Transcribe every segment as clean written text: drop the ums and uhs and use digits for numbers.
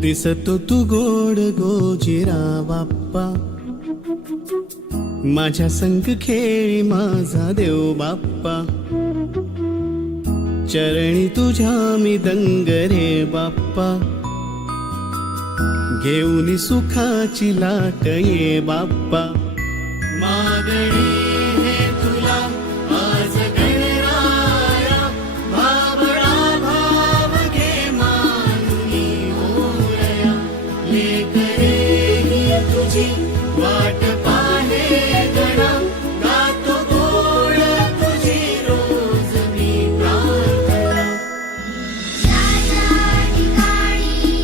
दिसतो तू गोड गोजिरा बाप्पा, माझ्या संग खेळी माझा देव बाप्पा, चरणी तुझ्या मी दंग रे बाप्पा, घेऊन सुखाची लाट ये बाप्पा, मागणी हे तुला आज गणराया, भावळा भाव घे मानुनी ओरया, लेकरे ही तुझी वाट पाहे गणा, गातो गोड तुझी रोज मी प्रार्थना. त्या ठिकाणी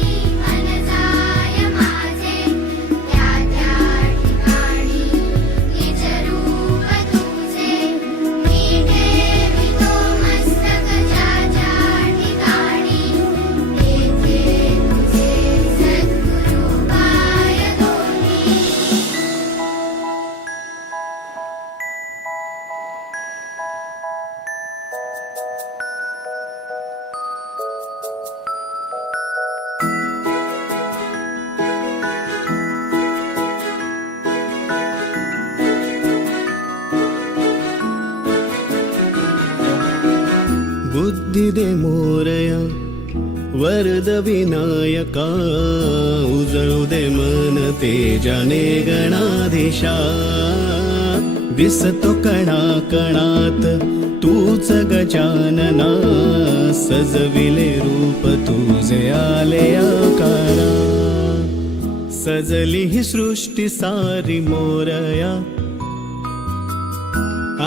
मन जाय माझे, त्या ठिकाणी निज रूप तुझे, मी ठेवितो मस्तक ज्या ठिकाणी, तेथे तुझे सद्गुरु पाय दोन्ही. बुद्धी दे मोरया वरद विनायका, उजळू दे मन तेजाने गणाधीशा, दिसतो कणा कणात तूच गजानना, सजविले रूप तुझे आले आकारा, सजली ही सृष्टी सारी मोरया,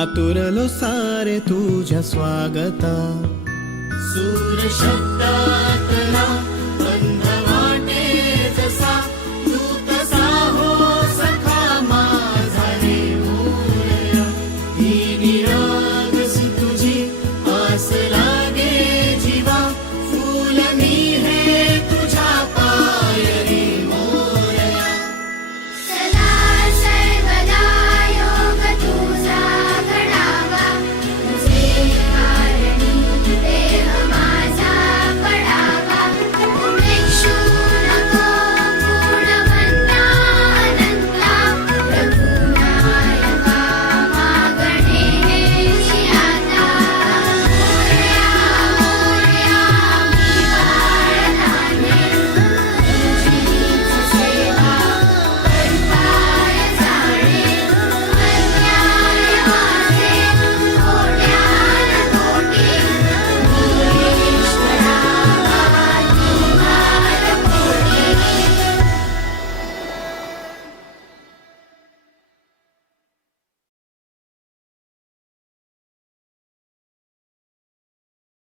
आतुरलो सारे तुझ्या स्वागता. सूर शब्दात